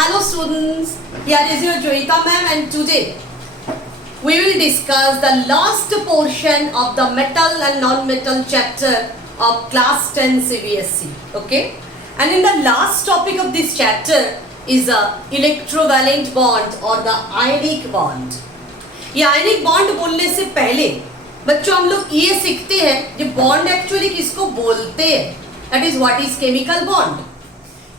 Hello students, here is your Joyita ma'am and today we will discuss the last portion of the metal and non-metal chapter of class 10 CBSE. Okay, and in the last topic of this chapter is a electrovalent bond or the ionic bond. ये ionic bond बोलने से पहले बच्चों हम लोग ये सीखते हैं कि बॉन्ड एक्चुअली किसको बोलते हैं. That is what is chemical bond.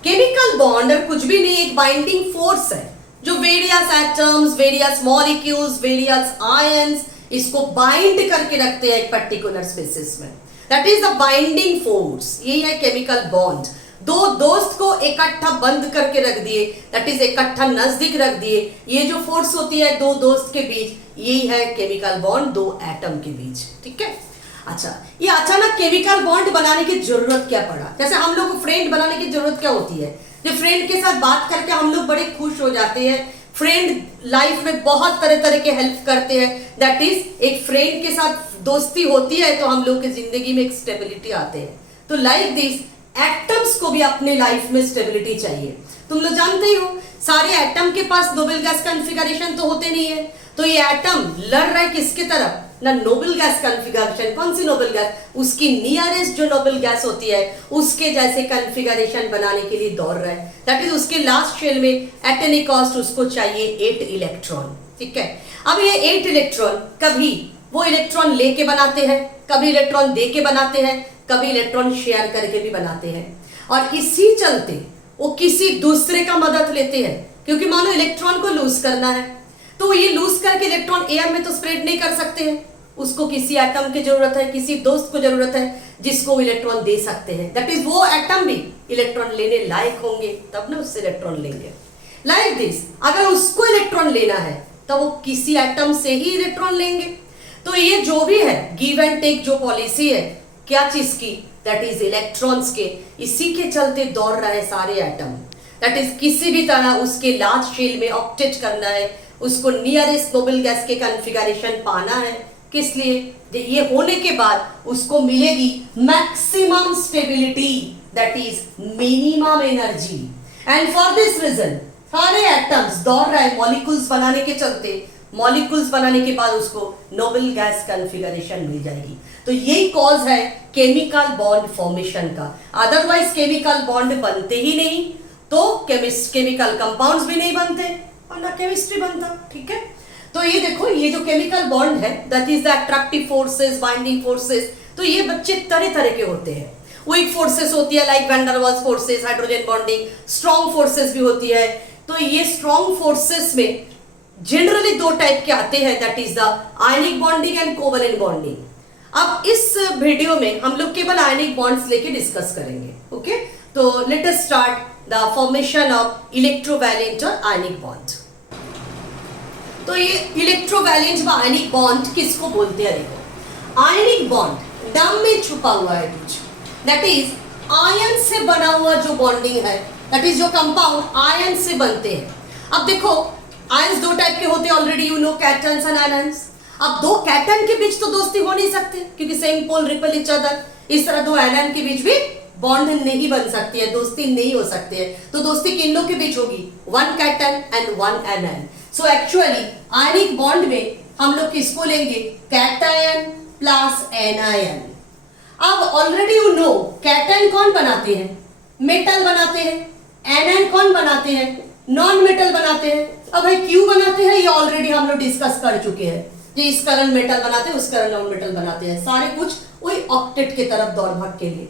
Chemical bond और कुछ भी नहीं, एक बाइंडिंग फोर्स है जो various atoms, various molecules, various ions इसको बाइंड करके रखते हैं एक पर्टिकुलर स्पेसिस में. That is the binding force. यही है केमिकल बॉन्ड. दो दोस्त को इकट्ठा बंद करके रख दिए, दैट इज इकट्ठा नजदीक रख दिए. ये जो फोर्स होती है दो दोस्त के बीच, यही है केमिकल बॉन्ड दो एटम के बीच. ठीक है. अच्छा, ये अचानक केमिकल बॉन्ड बनाने की जरूरत क्या पड़ा? जैसे हम लोग को फ्रेंड बनाने की जरूरत क्या होती है? जब फ्रेंड के साथ बात करके हम लोग बड़े खुश हो जाते हैं. फ्रेंड लाइफ में बहुत तरह तरह के हेल्प करते हैं. दैट इज एक फ्रेंड के साथ दोस्ती होती है तो हम लोग की जिंदगी में एक स्टेबिलिटी आते हैं. तो लाइक दिस एटम्स को भी अपने लाइफ में स्टेबिलिटी चाहिए. तुम लोग जानते ही हो सारे एटम के पास नोबेल गैस कॉन्फ़िगरेशन तो होते नहीं है. तो ये एटम लड़ रहा है किसके तरफ? ना नोबेल गैस कॉन्फ़िगरेशन. कौन सी नोबेल गैस? उसकी नियरेस्ट जो नोबेल गैस होती है उसके जैसे कॉन्फ़िगरेशन बनाने के लिए दौड़ रहा है. दैट इज उसके लास्ट शेल में एट एनी कॉस्ट उसको चाहिए 8 इलेक्ट्रॉन. ठीक है. अब ये 8 इलेक्ट्रॉन कभी वो इलेक्ट्रॉन लेके बनाते हैं, कभी इलेक्ट्रॉन दे के बनाते हैं, कभी इलेक्ट्रॉन शेयर करके भी बनाते हैं. और इसी चलते वो किसी दूसरे का मदद लेते हैं, क्योंकि मानो इलेक्ट्रॉन को लूज करना है तो ये लूज करके इलेक्ट्रॉन एयर में तो स्प्रेड नहीं कर सकते हैं. उसको किसी एटम की जरूरत है, किसी दोस्त को जरूरत है जिसको इलेक्ट्रॉन दे सकते हैं. दैट इज वो एटम भी इलेक्ट्रॉन लेने लायक होंगे तब ना उससे इलेक्ट्रॉन लेंगे. लाइक दिस, अगर उसको इलेक्ट्रॉन लेना है तो वो किसी एटम से ही इलेक्ट्रॉन लेंगे. तो ये जो भी है गिव एंड टेक जो पॉलिसी है क्या चीज की? दैट इज इलेक्ट्रॉन्स के. इसी के चलते दौड़ रहा है सारे एटम. दैट इज किसी भी तरह उसके लार्ज शेल में ऑक्टेट करना है, उसको नियरेस्ट नोबेल गैस के कॉन्फ़िगरेशन पाना है. किस लिए? ये होने के बाद उसको मिलेगी maximum stability, that is minimum energy. And for this reason सारे एटम्स दौड़ रहा है मॉलिक्यूल्स बनाने के चलते. मॉलिक्यूल्स बनाने के बाद उसको नोबेल गैस कॉन्फ़िगरेशन मिल जाएगी. तो यही कॉज है केमिकल बॉन्ड फॉर्मेशन का. अदरवाइज केमिकल बॉन्ड बनते ही नहीं, तो केमिकल कंपाउंड्स भी नहीं बनते और ना केमिस्ट्री बनता. ठीक है. तो ये देखो, ये जो केमिकल बॉन्ड है that is the attractive forces, binding forces. तो ये बच्चे तरह तरह के होते हैं. वीक फोर्सेस होती है like van der Waals forces, hydrogen bonding. Strong forces भी होती है. तो ये स्ट्रॉन्ग फोर्सेस में जनरली दो टाइप के आते हैं, that is the ionic bonding and covalent bonding. अब इस वीडियो में हम लोग केवल आयनिक बॉन्ड्स लेके डिस्कस करेंगे. ओके. तो let us start the formation of electrovalent और आयनिक बॉन्ड. तो ये इलेक्ट्रोवैलेंट व आयनिक बॉन्ड किसको बोलते हैं? देखो, आयनिक बॉन्ड नाम में छुपा हुआ है कुछ. दैट इज आयन से बना हुआ जो बॉन्डिंग है, दैट इज जो कंपाउंड आयन से बनते हैं. अब देखो आयंस दो टाइप के होते हैं, already you know, cations and ions. अब दो कैटन के बीच तो दोस्ती हो नहीं सकती क्योंकि same pole repel each other. इस तरह दो आयन के बीच भी बॉन्ड नहीं बन सकती है, दोस्ती नहीं हो सकती है. तो दोस्ती किन लोग के बीच होगी? One cation and one anion. So actually ionic bond में हम लोग किसको लेंगे? Cation plus anion. अब ऑलरेडी यू नो कैटन कौन बनाते हैं? मेटल बनाते हैं. एनायन कौन बनाते हैं? नॉन मेटल बनाते हैं. अब भाई क्यों बनाते हैं ये ऑलरेडी हम लोग डिस्कस कर चुके हैं. जो इस कारण मेटल बनाते हैं, उस कारण नॉन मेटल बनाते हैं. सारे कुछ वही ऑक्टेट की तरफ दौड़ भाग के लिए.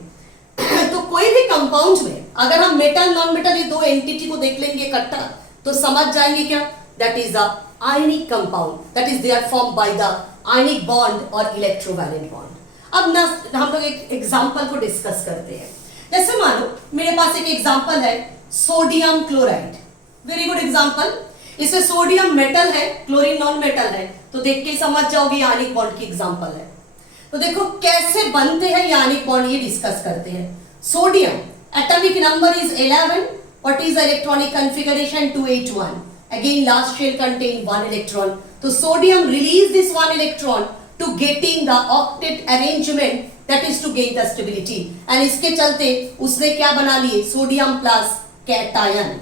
तो कोई भी कंपाउंड में अगर हम मेटल नॉन मेटल ये दो एंटिटी को देख लेंगे इकट्ठा तो समझ जाएंगे क्या? That is the ionic compound. That is they are form by the ionic bond और इलेक्ट्रोवैलेंट बॉन्ड. अब ना हम लोग एक एग्जांपल को डिस्कस करते हैं. जैसे मानो मेरे पास एक एग्जांपल है sodium chloride. Very good example. इसमें सोडियम मेटल है, क्लोरीन नॉन मेटल है. तो देख के समझ जाओगे आयनिक बॉन्ड की एग्जांपल है. तो देखो कैसे बनते हैं ये आयनिक बॉन्ड, ये डिस्कस करते हैं. Sodium atomic number is 11. What is the electronic configuration? 281. Again last shell contain 1 electron. तो sodium release this 1 electron to getting the octet arrangement, that is to gain the stability. And इसके चलते उसने क्या बना लिए? Sodium plus cation.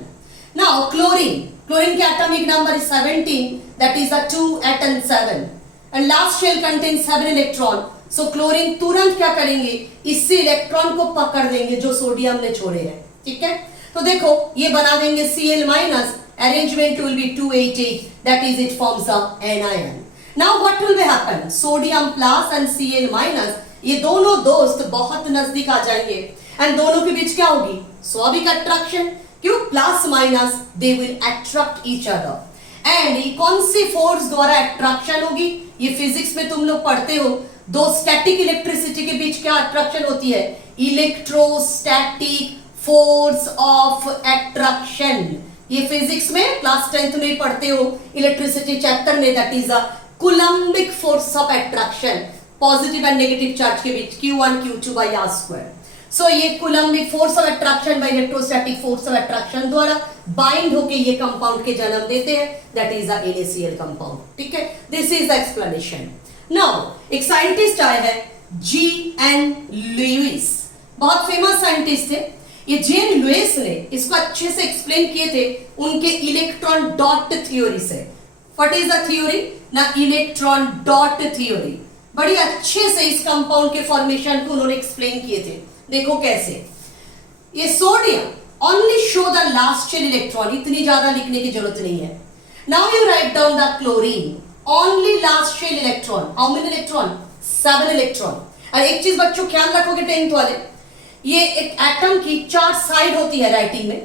Now chlorine के atomic number is 17, that is a 2 atom 7 and last shell contains 7 electron. So chlorine तुरंत क्या करेंगे, इससे इलेक्ट्रॉन को पकड़ देंगे जो सोडियम ने छोड़े हैं, ठीक है। तो देखो ये बना देंगे Cl minus, arrangement will be 288, that is it forms a anion. Now what will be happen, sodium plus and Cl minus ये दोनों दोस्त बहुत नजदीक आ जाएंगे एंड दोनों के बीच क्या होगी, स्वाभाविक अट्रैक्शन, क्यों, plus minus they will attract each other and ये कौन सी फोर्स द्वारा अट्रैक्शन होगी, ये फिजिक्स में तुम लोग पढ़ते हो, दो स्टैटिक इलेक्ट्रिसिटी के बीच क्या अट्रैक्शन होती है, इलेक्ट्रोस्टैटिक फोर्स ऑफ अट्रैक्शन। ये फिजिक्स में क्लास 10th में पढ़ते हो इलेक्ट्रिसिटी चैप्टर में, that is a Coulombic force of attraction, positive and negative charge के बीच Q1 Q2 by R square। सो ये Coulombic force of attraction by electrostatic force of attraction द्वारा bind होके ये कंपाउंड के जन्म देते हैं, that is a NaCl compound, ठीक है। This is the explanation. Now एक साइंटिस्ट आए हैं G.N. लुईस, बहुत फेमस साइंटिस्ट थे ये। G.N. लुईस ने इसको अच्छे से एक्सप्लेन किए थे उनके इलेक्ट्रॉन डॉट थ्योरी से। व्हाट इज द थ्योरी ना, इलेक्ट्रॉन डॉट थ्योरी। बड़ी अच्छे से इस कंपाउंड के फॉर्मेशन को उन्होंने एक्सप्लेन किए थे। देखो कैसे, ये sodium only show the last shell electron, इतनी ज्यादा लिखने की जरूरत नहीं है। Now you write down the chlorine only last shell electron, how many electron, 7 electron. और एक चीज बच्चों ख्याल रखोगे 10th वाले, ये एक एटम की 4 साइड होती है राइटिंग में,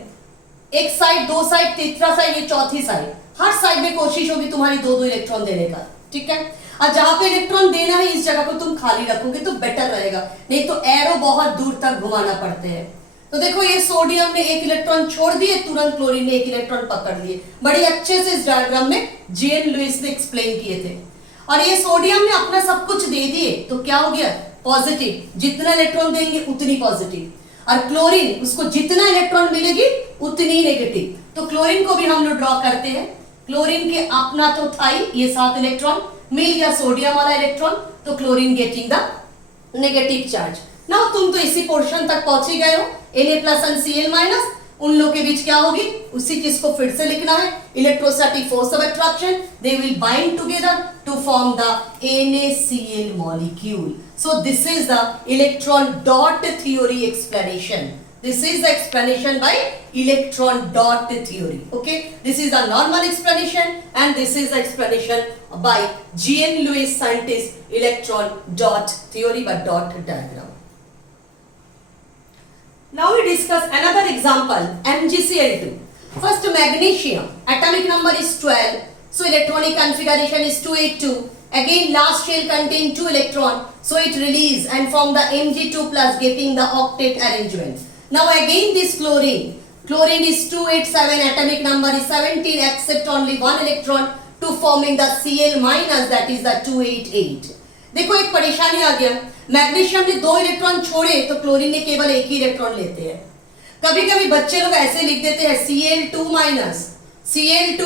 एक साइड, 2 साइड, तीसरा साइड, ये चौथी साइड। हर साइड में कोशिश होगी तुम्हारी 2-2 इलेक्ट्रॉन देने का, ठीक है। और जहां पे इलेक्ट्रॉन देना है इस जगह को तुम खाली रखोगे तो बेटर रहेगा, नहीं तो एरो बहुत दूर तक घुमाना पड़ते हैं। तो देखो ये सोडियम ने एक इलेक्ट्रॉन छोड़ दिए, तुरंत क्लोरीन ने एक इलेक्ट्रॉन पकड़ लिए। बड़ी अच्छे से इस डायग्राम में G.N. लुईस ने एक्सप्लेन किए थे। और ये सोडियम ने अपना सब कुछ दे दिए तो क्या हो गया, पॉजिटिव, जितना इलेक्ट्रॉन देंगे उतनी पॉजिटिव, और क्लोरीन उसको जितना इलेक्ट्रॉन मिलेगी उतनी नेगेटिव। तो क्लोरीन को भी हम लोग ड्रॉ करते हैं, क्लोरीन के अपना तो था ही ये 7 इलेक्ट्रॉन, मिल गया सोडियम वाला इलेक्ट्रॉन, तो chlorine getting the negative charge. Now तुम तो इसी पोर्शन तक पहुंच गए हो, Na plus and Cl minus, उन लोग के बीच क्या होगी, उसी चीज को फिर से लिखना है, electrostatic force of attraction, they will bind together to form the NaCl molecule. So this is the electron dot theory explanation. This is the explanation by electron dot theory. Okay, this is the normal explanation and this is the explanation by G.N. Lewis scientist electron dot theory by dot diagram. Now we discuss another example, MgCl2. First magnesium, atomic number is 12, so electronic configuration is 282. Again last shell contain 2 electron, so it release and form the Mg2 plus getting the octet arrangement. Now again this chlorine is 287, atomic number is 17, except only 1 electron to forming the Cl minus, that is the 288. देखो एक परेशानी आ गया, magnesium ने 2 electron छोड़े तो chlorine ने केवल एक ही इलेक्ट्रॉन लेते हैं। कभी कभी बच्चे लोग ऐसे लिख देते हैं Cl2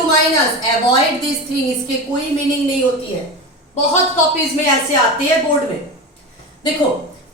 minus, avoid this thing, इसके कोई मीनिंग नहीं होती है। बहुत कॉपीज में ऐसे आते हैं बोर्ड में। देखो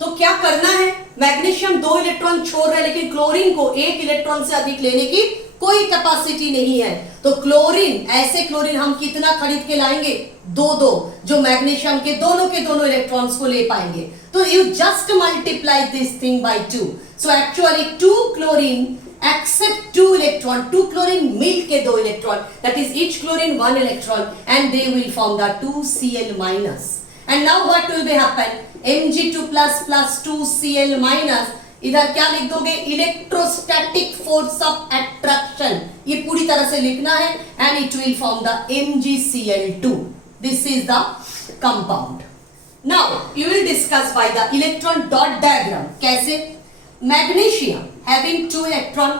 तो क्या करना है, मैग्नीशियम 2 इलेक्ट्रॉन छोड़ रहा है लेकिन क्लोरीन को 1 इलेक्ट्रॉन से अधिक लेने की कोई कैपेसिटी नहीं है, तो क्लोरीन, ऐसे क्लोरीन हम कितना खरीद के लाएंगे, 2 जो मैग्नीशियम के दोनों इलेक्ट्रॉन्स को ले पाएंगे। तो you just multiply this thing by 2, so actually 2 chlorine accept 2 electron, 2 chlorine मिल के 2 electron, that is each chlorine 1 electron and they will form the 2Cl minus. And now what will be happen, Mg2 plus 2Cl minus, इधर क्या लिख दोगे, electrostatic force of attraction, ये पूरी तरह से लिखना है and it will form the MgCl2. This is the compound. Now you will discuss by the electron dot diagram. कैसे, magnesium having 2 electron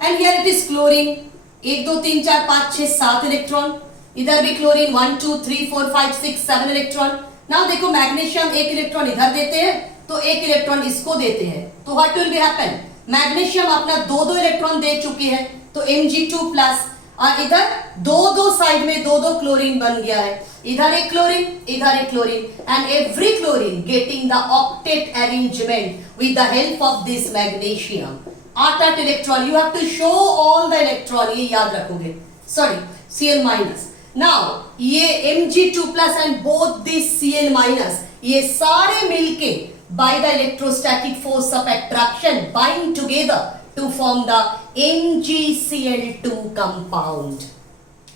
and here it is chlorine 1 2 3 4 5 6 7 electron, इधर भी chlorine 1 2 3 4 5 6 7 electron. Now देखो magnesium 1 electron इधर देते हैं तो 1 electron इसको देते हैं, तो what will be happen, magnesium अपना 2 इलेक्ट्रॉन दे चुके हैं तो Mg2 प्लस, और इधर 2 साइड में 2 क्लोरीन बन गया है, इधर एक क्लोरीन इधर एक chlorine, and every chlorine getting the octet arrangement with the help of this magnesium. 8 electron, you have to show all the electron, ये याद रखोगे, सॉरी Cl माइनस। नाउ ये Mg2 plus and both this Cl minus, ये सारे मिलके by the electrostatic force of attraction bind together to form the MgCl2 compound.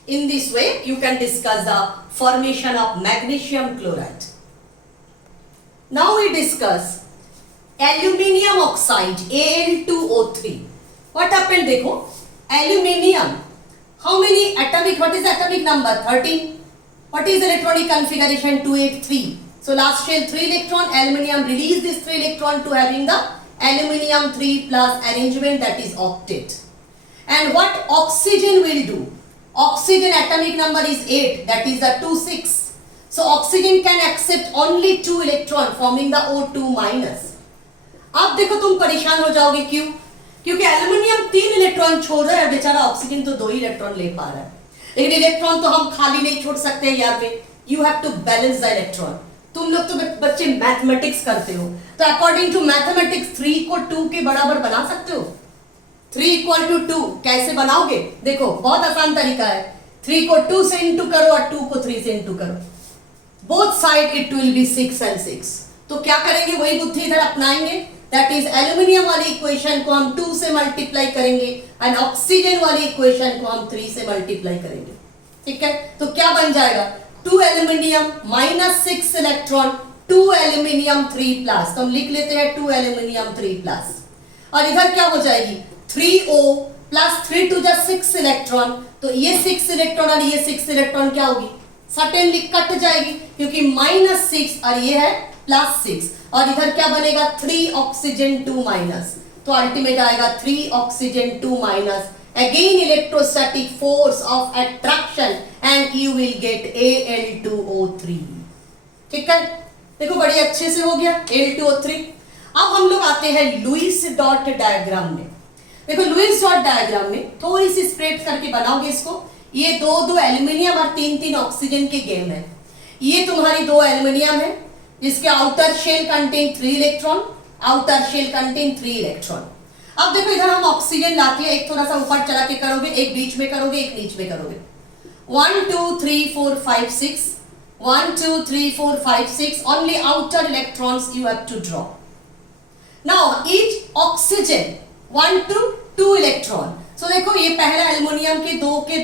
In this way, you can discuss the formation of magnesium chloride. Now we discuss aluminium oxide, Al2O3. What happened? देखो, aluminium. How many atomic? What is the atomic number? 13. What is the electronic configuration? 283. So last shell 3 electron. Aluminium release this 3 electron to having the aluminium 3 plus arrangement, that is octet. And what oxygen will do? Oxygen atomic number is 8, that is the 2,6. So oxygen can accept only 2 electron forming the O2 minus. अब देखो तुम परेशान हो जाओगे, क्यों? क्योंकि aluminium 3 electron छोड़ रहा है, बेचारा ऑक्सीजन तो 2 इलेक्ट्रॉन ले पा रहा है। लेकिन इलेक्ट्रॉन तो हम खाली नहीं छोड़ सकते यार पे, you have to balance the electron. तुम लोग तो बच्चे मैथमेटिक्स करते हो, तो अकॉर्डिंग टू मैथमेटिक्स 3 को 2 के बराबर बना सकते हो। 3 इक्वल टू 2 कैसे बनाओगे? देखो बहुत आसान तरीका है, 3 को 2 से इंटू करो और 2 को 3 से इंटू करो, both side it will be 6 and 6। तो क्या करेंगे, वही बुद्धि इधर अपनाएंगे, दैट इज एल्यूमिनियम वाली इक्वेशन को हम 2 से मल्टीप्लाई करेंगे एंड ऑक्सीजन वाली इक्वेशन को हम 3 से मल्टीप्लाई करेंगे। ठीक है, तो क्या बन जाएगा, 2 aluminium minus 6 electron, 2 aluminium 3 plus, तो हम लिख लेते हैं 2 एल्यूमिनियम 3 प्लस, और इधर क्या हो जाएगी 3O प्लस 3 टू जा 6 इलेक्ट्रॉन, तो ये 6 इलेक्ट्रॉन और ये 6 इलेक्ट्रॉन क्या होगी, सर्टेनली कट जाएगी, क्योंकि -6 और ये है +6, और इधर क्या बनेगा 3 ऑक्सीजन 2 माइनस, तो अल्टीमेट आएगा 3 oxygen 2 minus, again electrostatic force of attraction and you will get Al2O3। ठीक है, देखो बड़ी अच्छे से हो गया Al2O3। अब हम लोग आते हैं लुईस डॉट डायग्राम में। देखो लुईस डॉट डायग्राम में थोड़ी सी स्प्रेड करके बनाओगे इसको, ये 2 एल्यूमिनियम और 3 ऑक्सीजन के गेम है। ये तुम्हारी 2 एल्यूमिनियम है जिसके outer shell contain 3 electron, outer shell contain 3 electron. अब देखो इधर हम ऑक्सीजन लाते हैं, एक थोड़ा सा ऊपर चला के करोगे, एक बीच में करोगे, एक नीच में करोगे। 1 2 3 4 5 6, 1 2 3 4 5 6, only outer electrons you have to draw. Now each oxygen 1 to 2 electron. So देखो ये पहला एल्युमिनियम के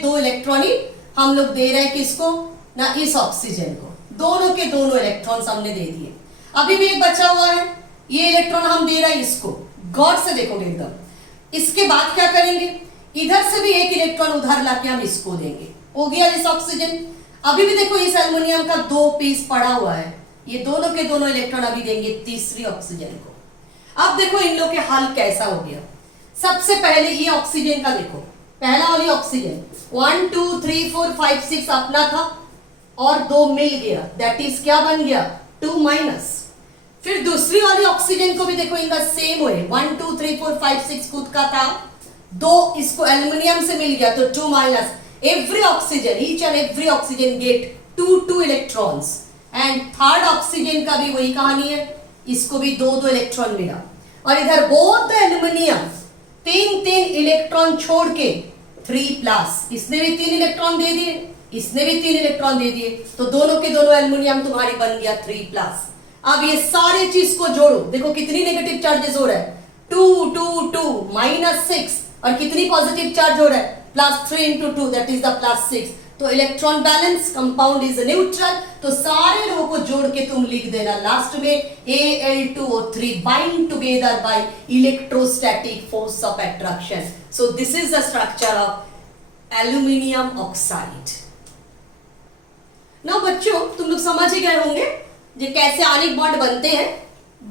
2 इलेक्ट्रॉन ही हम लोग दे रहे हैं किसको, ना इस ऑक्सीजन को, दोनों के दोनों इलेक्ट्रॉन्स हमने दे दिए। अभी भी एक बचा हुआ है, ये इलेक्ट्रॉन हम दे रहे हैं इसको, गौर से देखोगे एकदम। इसके बाद क्या करेंगे, इधर से भी एक इलेक्ट्रॉन उधर लाके हम इसको देंगे, हो गया इस ऑक्सीजन। अभी भी देखो इस एल्युमिनियम का 2 पीस पड़ा हुआ है, ये दोनों के दोनों इलेक्ट्रॉन अभी देंगे तीसरी ऑक्सीजन को। अब देखो इन लोग के हल कैसा हो गया। सबसे पहले ये ऑक्सीजन का देखो, पहला वाली ऑक्सीजन 1 2 3 4 5 6 अपना था और 2 मिल गया, दैट इज क्या बन गया 2 माइनस। फिर दूसरी वाली ऑक्सीजन को भी देखो इन द सेम वे, 1 2 3 4 5 6 खुद का था, 2 इसको एल्युमिनियम से मिल गया तो 2 minus. Every oxygen, each and every oxygen get 2 electrons, and third oxygen का भी वही कहानी है, इसको भी 2 इलेक्ट्रॉन मिला। और इधर बोथ एल्युमिनियम 3 इलेक्ट्रॉन छोड़ के 3 प्लस, इसने भी 3 इलेक्ट्रॉन दे दिए, इसने भी 3 इलेक्ट्रॉन दे दिए, तो दोनों के दोनों एल्युमिनियम तुम्हारी बन गया 3 प्लस। अब ये सारे चीज को जोड़ो, देखो कितनी नेगेटिव चार्जेस हो रहा है, 2 2 2 -6, और कितनी पॉजिटिव चार्ज हो रहा है +3 into 2, दैट इज द +6। तो electron balance, compound is neutral, तो सारे लोगों को जोड़ के तुम लिख देना लास्ट में Al2O3 bind together by electrostatic force of attraction. So this is the structure of aluminium oxide. Now बच्चों तुम लोग समझ ही गए होंगे जो कैसे आनिक बॉन्ड बनते हैं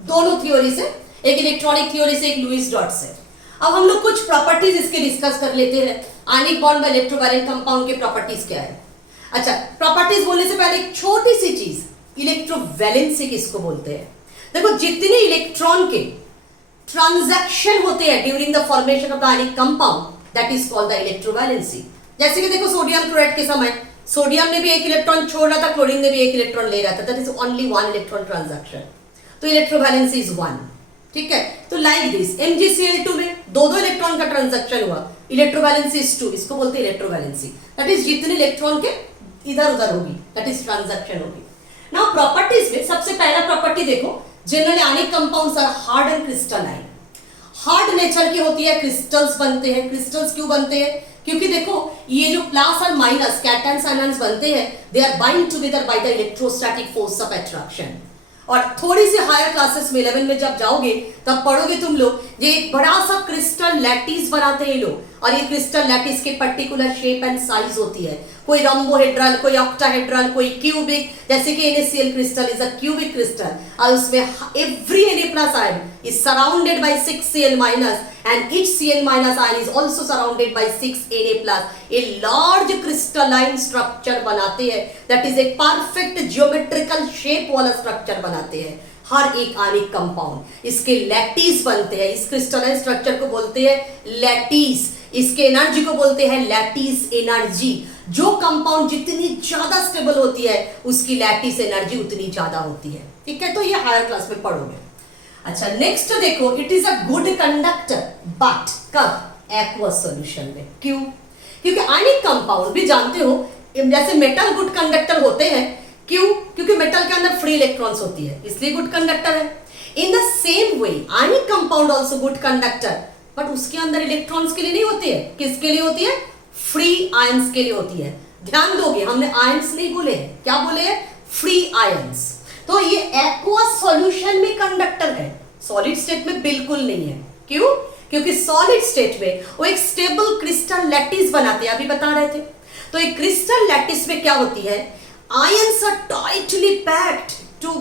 दोनों थ्योरी से, एक इलेक्ट्रॉनिक थ्योरी से, एक लुईस डॉट से। अब हम लोग कुछ प्रॉपर्टीज इसके डिस्कस कर लेते हैं, आनिक बॉन्ड में इलेक्ट्रोवैलेंट कंपाउंड के प्रॉपर्टीज क्या है। अच्छा, प्रॉपर्टीज बोलने से पहले एक छोटी सी चीज, इलेक्ट्रोवैलेंसी किसको बोलते हैं। देखो जितने इलेक्ट्रॉन के ट्रांजैक्शन होते हैं during the formation of the ionic compound, that is called the electrovalency. जैसे कि देखो सोडियम क्लोराइड के समय सोडियम ने भी 1 इलेक्ट्रॉन छोड़ रहा था, क्लोरीन ने भी 1 इलेक्ट्रॉन ले रहा था, that is only 1 electron transaction, तो इलेक्ट्रोवैलेंसी इज 1। ठीक है। तो लाइक दिस MgCl2 में दो दो इलेक्ट्रॉन का ट्रांजैक्शन हुआ, इलेक्ट्रोवैलेंसी इज 2, इसको बोलते हैं इलेक्ट्रोवैलेंसी, दैट इज जितने इलेक्ट्रॉन के इधर उधर होगी, दैट इज ट्रांजैक्शन होगी। नाउ प्रॉपर्टीज में सबसे पहला प्रॉपर्टी देखो, generally ionic compounds are hard and crystalline. Hard nature की होती है, क्रिस्टल्स बनते हैं। क्रिस्टल्स क्यों बनते हैं? क्योंकि देखो ये जो प्लस और माइनस कैटायंस आयंस बनते हैं, they are bind together by the electrostatic force of attraction. और थोड़ी सी हायर क्लासेस में 11 में जब जाओगे तब पढ़ोगे तुम लोग, ये एक बड़ा सा क्रिस्टल लैटिस बनाते हैं लोग, और ये क्रिस्टल लैटिस के पर्टिकुलर शेप एंड साइज होती है, कोई रंबोहेड्रल, कोई ऑक्टाहेड्रल, कोई क्यूबिक, जैसे कि NaCl crystal is a cubic crystal, और उसमें every Na+ ion is surrounded by 6 Cl- and each Cl- ion is also surrounded by 6 Na+, a large crystalline structure बनाते हैं, that is एक perfect geometrical shape वाला structure बनाते हैं हर एक ionic compound. इसके लैटिस बनते हैं, इस क्रिस्टलाइन स्ट्रक्चर को बोलते हैं लैटिस, इसके एनर्जी को बोलते हैं लैटिस एनर्जी। जो कंपाउंड जितनी ज्यादा स्टेबल होती है उसकी लैटिस एनर्जी उतनी ज्यादा होती है, ठीक है। तो ये हायर क्लास में पढ़ोगे। अच्छा नेक्स्ट देखो, it is a good conductor but कब? एक्वस सॉल्यूशन में। क्यों? क्योंकि आयनिक कंपाउंड भी जानते हो जैसे मेटल गुड कंडक्टर होते हैं, क्यों? क्योंकि मेटल के अंदर फ्री इलेक्ट्रॉन्स होती है, इसलिए गुड कंडक्टर है। In the same way ionic compound also good conductor, but उसके अंदर इलेक्ट्रॉन्स के लिए नहीं होती है, किसके लिए होती है? फ्री आयंस के लिए होती है। ध्यान दोगे, हमने आयंस नहीं बोले, क्या बोले हैं? Free ions. तो ये एक्वस सॉल्यूशन में कंडक्टर है, सॉलिड स्टेट में बिल्कुल नहीं है। क्यों? क्योंकि सॉलिड स्टेट में वो एक स्टेबल क्रिस्टल लैटिस बनाते हैं, अभी बता रहे थे। तो एक क्रिस्टल लैटिस में क्या होती है? Ions are tightly packed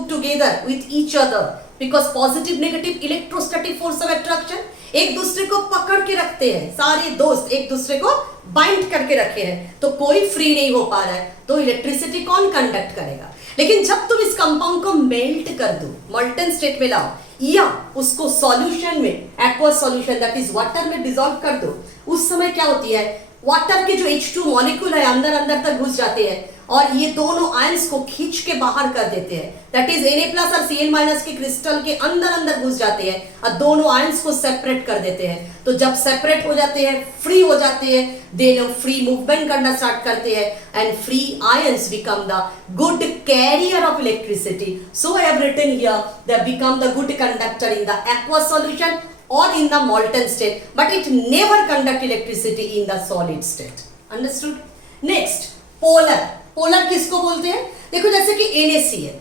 together with each other because positive negative electrostatic force of attraction एक दूसरे को पकड़ के रखते हैं, सारे दोस्त एक दूसरे को बाइंड करके रखे हैं, तो कोई फ्री नहीं हो पा रहा है, तो इलेक्ट्रिसिटी कौन कंडक्ट करेगा? लेकिन जब तुम इस कंपाउंड को मेल्ट कर दो, मॉल्टन स्टेट में लाओ, या उसको सॉल्यूशन में, aqueous solution that is water में डिसॉल्व कर दो, उस समय क्या होती है? वाटर के जो H2 मॉलिक्यूल है अंदर अंदर तक घुस जाते हैं और ये दोनों आयंस को खींच के बाहर कर देते हैं, दैट इज Na+ और Cl- के क्रिस्टल के अंदर अंदर घुस जाते हैं और दोनों आयंस को सेपरेट कर देते हैं। तो जब सेपरेट हो जाते हैं, फ्री हो जाते हैं, दे लोग फ्री मूवमेंट करना स्टार्ट करते हैं and free ions become the good carrier of electricity. So I have written here they become the good conductor in the aqueous solution or in the molten state, but it never conduct electricity in the solid state. Understood? Next, polar. Polar किसको बोलते हैं? देखो जैसे कि NaCl,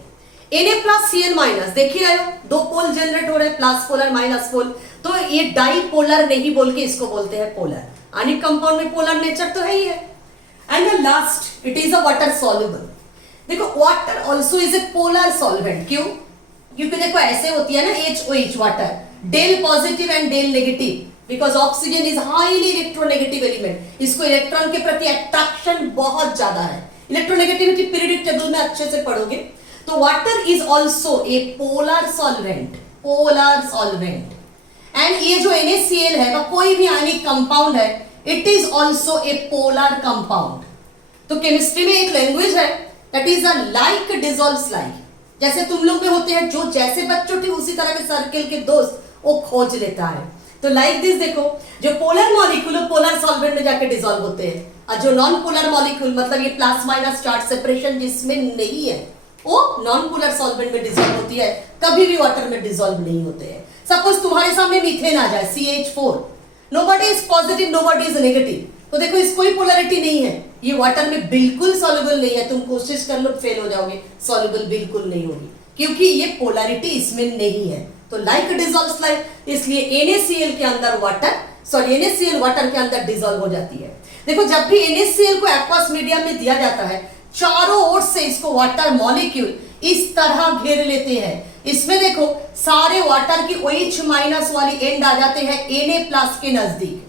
Na+ Cl- देख ही रहे हो, दो पोल जनरेट हो रहे हैं, प्लस पोलर माइनस पोल, तो ये डाइपोलर नहीं बोल के इसको बोलते हैं पोलर। आयनिक कंपाउंड में पोलर नेचर तो है ही है। And the last, it is a water soluble. देखो water also is a polar solvent. क्यों? क्योंकि देखो ऐसे होती है ना HOH water, del positive and del negative, because oxygen is highly electronegative element, इसको इलेक्ट्रॉन के प्रति अट्रैक्शन बहुत ज्यादा है। इलेक्ट्रोनेगेटिविटी पीरियडिक टेबल में अच्छे से पढ़ोगे। तो water is also a polar solvent, polar solvent. And ये जो NaCl है, कोई भी आयनिक कंपाउंड है, it is also a polar compound. तो केमिस्ट्री में एक लैंग्वेज है that is a like dissolves like, जैसे तुम लोग में होते हैं, जो जैसे बच्चों थे उसी तरह के सर्किल के दोस्त वो खोज लेता है। तो लाइक दिस देखो, जो पोलर मॉलिक्यूल पोलर सॉल्वेंट में जाके डिसॉल्व होते हैं, और जो नॉन पोलर मॉलिक्यूल मतलब ये प्लस माइनस चार्ज सेपरेशन जिसमें नहीं है, वो नॉन पोलर सॉल्वेंट में डिसॉल्व होती है, कभी भी वाटर में डिसॉल्व नहीं होते हैं। सपोज तुम्हारे सामने मीथेन आ जाए, CH4, nobody is positive, nobody is negative, तो देखो इस कोई पोलरिटी नहीं है, ये वाटर में बिल्कुल सॉल्युबल नहीं है। तुम कोशिश कर लो, फेल हो जाओगे, सॉल्युबल बिल्कुल नहीं होगी, क्योंकि ये पोलरिटी इसमें नहीं है। तो लाइक डिसॉल्व्स लाइक, इसलिए NaCl के अंदर वाटर, सॉरी NaCl वाटर के अंदर डिसॉल्व हो जाती है। देखो जब भी NaCl को एक्वस मीडियम में दिया जाता है, चारों ओर से इसको वाटर मॉलिक्यूल इस तरह घेर लेते हैं। इसमें देखो सारे वाटर की OH- वाली एंड आ जाते हैं Na+ के नजदीक,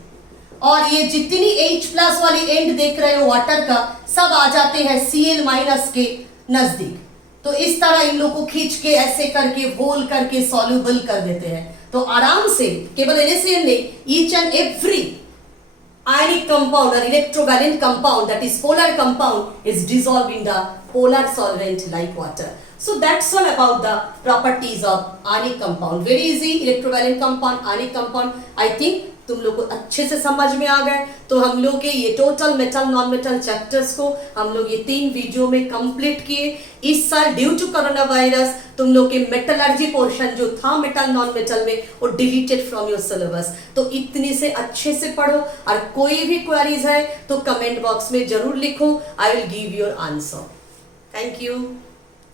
और ये जितनी H+ वाली एंड देख रहे हो वाटर का, सब आ जाते हैं Cl- के नजदीक। तो इस तरह इन लोग को खींच के ऐसे करके होल करके सॉल्युबल कर देते हैं। तो आराम से केवल NaCl नहीं, each and every ionic compound or electrovalent compound, that is polar compound, is dissolved in the polar solvent like water. So that's all about the properties of ionic compound. Very easy, electrovalent compound, ionic compound. I think तुम लोग को अच्छे से समझ में आ गए। तो हम लोग के ये total metal non metal chapters को हम लोग ये 3 वीडियो में कंप्लीट किए। इस साल ड्यू टू कोरोना वायरस तुम लोग के मेटलर्जी पोर्शन जो था मेटल नॉन मेटल में वो डिलीटेड फ्रॉम योर सिलेबस। तो इतनी से अच्छे से पढ़ो और कोई भी क्वेरीज है तो कमेंट बॉक्स में जरूर लिखो। I will give your answer. Thank you.